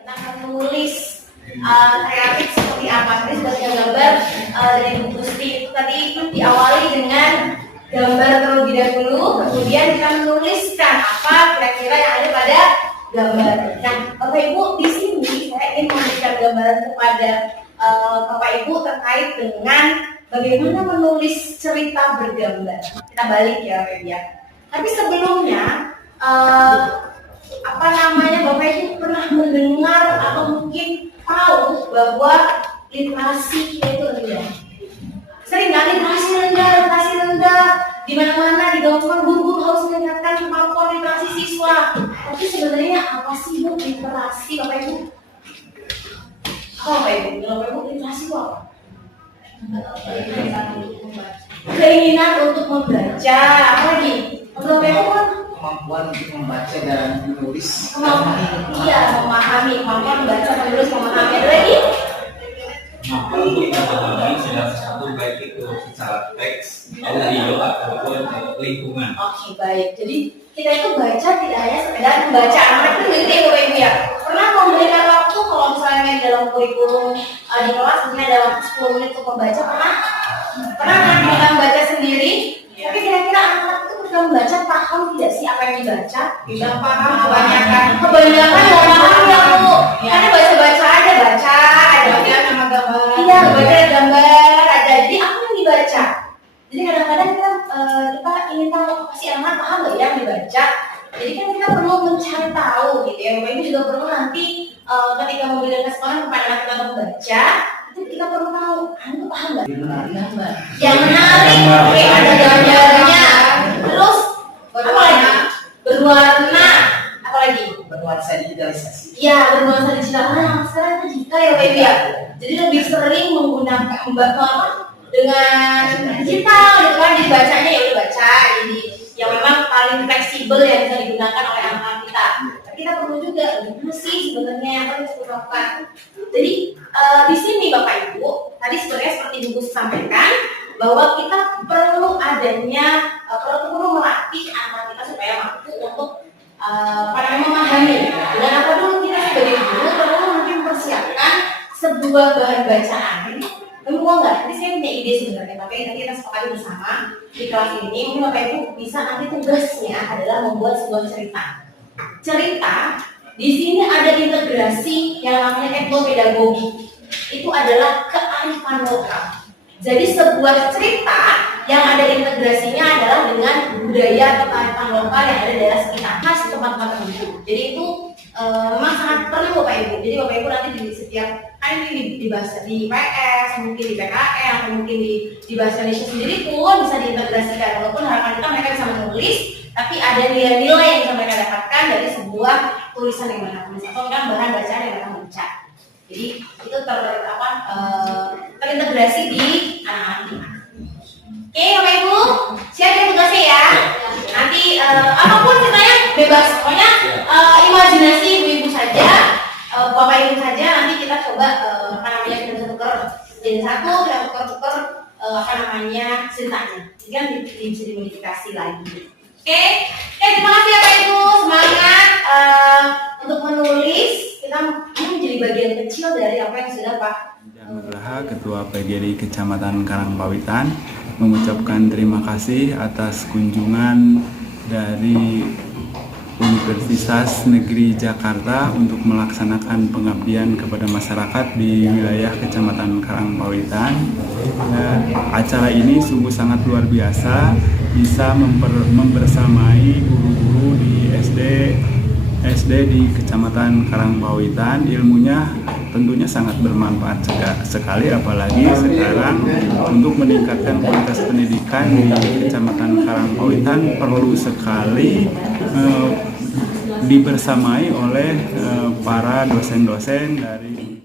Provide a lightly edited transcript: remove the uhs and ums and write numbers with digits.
tentang menulis kreatif seperti apa. Tadi sudah punya gambar dari Bu Gusti. Tadi itu diawali dengan gambar terlebih dahulu, kemudian kita menuliskan apa kira-kira yang ada pada gambar. Nah, Bapak Ibu, di sini saya ingin memberikan gambaran kepada Bapak Ibu terkait dengan bagaimana menulis cerita bergambar. Kita balik ya, Bapak Ibu ya. Tapi sebelumnya, Bapak Ibu pernah mendengar atau mungkin tahu bahwa literasi itu rendah. Sering kan literasi rendah, di mana-mana digaungkan guru harus meningkatkan kemampuan literasi siswa. Tapi sebenarnya apa sih Bu literasi, Bapak Ibu? Apa Bapak Ibu? Bapak Ibu literasi itu apa? Keinginan untuk membaca, apa lagi? Bapak Ibu kan? Kemampuan untuk membaca dan menulis. Memahami, kemampuan membaca, menulis, memahami. Ada lagi? Kemampuan untuk memahami segala sesuatu baik itu secara teks, audio ataupun lingkungan. Oke, baik. Jadi kita itu baca tidak hanya sekedar membaca. Anak itu gitu ya Bapak Ibu ya. Pernah memberikan waktu kalau misalnya di dalam kurikulum di kelas misalnya ada waktu 10 menit untuk membaca, pernah kita membaca sendiri. Tapi kira-kira anak-anak itu ketika membaca paham tidak sih apa yang dibaca? Tidak paham kebanyakan ya Bu. Karena baca-baca aja baca, ada nama gambar. Iya, baca gambar ada. Jadi apa yang dibaca? Jadi kadang-kadang kita ingin tahu apa sih anak-anak paham nggak yang dibaca. Jadi kan kita perlu mencari tahu gitu ya. Bapak Ibu juga perlu nanti ketika memberikan kesempatan kepada anak kita membaca, itu kita perlu tahu anak paham nggak? Yang menarik, oke, ada gambarnya. Terus apa lagi? Berwarna, apa lagi? Bernuansa digitalisasi. Iya, bernuansa digital. Nah, sekarang itu digital ya Bapak Ibu ya. Jadi lebih sering menggunakan dengan digital gitu kan, jadi bacanya ya udah baca, jadi yang memang paling fleksibel yang bisa digunakan oleh anak-anak kita. Tapi kita perlu juga gimana sih sebenarnya yang harus kita lakukan. Jadi di sini Bapak Ibu tadi sebenarnya seperti Bu Gus sampaikan bahwa kita perlu melatih anak kita supaya mampu untuk memahami. Dan apa dulu kita sebagai guru perlu mungkin mempersiapkan sebuah bahan bacaan. Mau nggak? Nanti saya punya ide sebenarnya, tapi nanti kita sepakati bersama di kelas ini. Mungkin Bapak Ibu bisa nanti tugasnya adalah membuat sebuah cerita. Cerita di sini ada integrasi yang namanya etnopedagogi. Itu adalah kearifan lokal. Jadi sebuah cerita yang ada integrasinya adalah dengan budaya atau kearifan lokal yang ada di daerah sekitar, khas tempat-tempat tertentu. Jadi itu memang sangat perlu Bapak Ibu. Jadi Bapak Ibu nanti di setiap ini dibahas di PS, mungkin di PKN, atau mungkin di bahasa Indonesia sendiri pun bisa diintegrasikan. Walaupun harapan kita mereka bisa menulis, tapi ada nilai-nilai yang bisa mereka dapatkan dari sebuah tulisan yang mereka tulis atau kan bahan bacaan yang mereka baca. Jadi itu terintegrasi di anak-anak kita. Oke Bapak Ibu, siap ya tugasnya ya. Nanti apapun ceritanya bebas, pokoknya imajinasi ibu-ibu saja, Bapak Ibu saja. Nanti kita coba kita bisa tukar jadi satu, kita tukar ceritanya. Jadi kan bisa dimodifikasi lagi. Oke, terima kasih ya Bapak Ibu, semangat untuk menulis. Kita menjadi bagian kecil dari apa yang sudah Pak Nugraha, Ketua PGRI Kecamatan Karangpawitan, mengucapkan terima kasih atas kunjungan dari Universitas Negeri Jakarta untuk melaksanakan pengabdian kepada masyarakat di wilayah Kecamatan Karangpawitan. Acara ini sungguh sangat luar biasa, bisa membersamai guru-guru di SD di Kecamatan Karangpawitan. Ilmunya tentunya sangat bermanfaat sekali, apalagi sekarang untuk meningkatkan kualitas pendidikan di Kecamatan Karangpawitan perlu sekali dibersamai oleh para dosen-dosen dari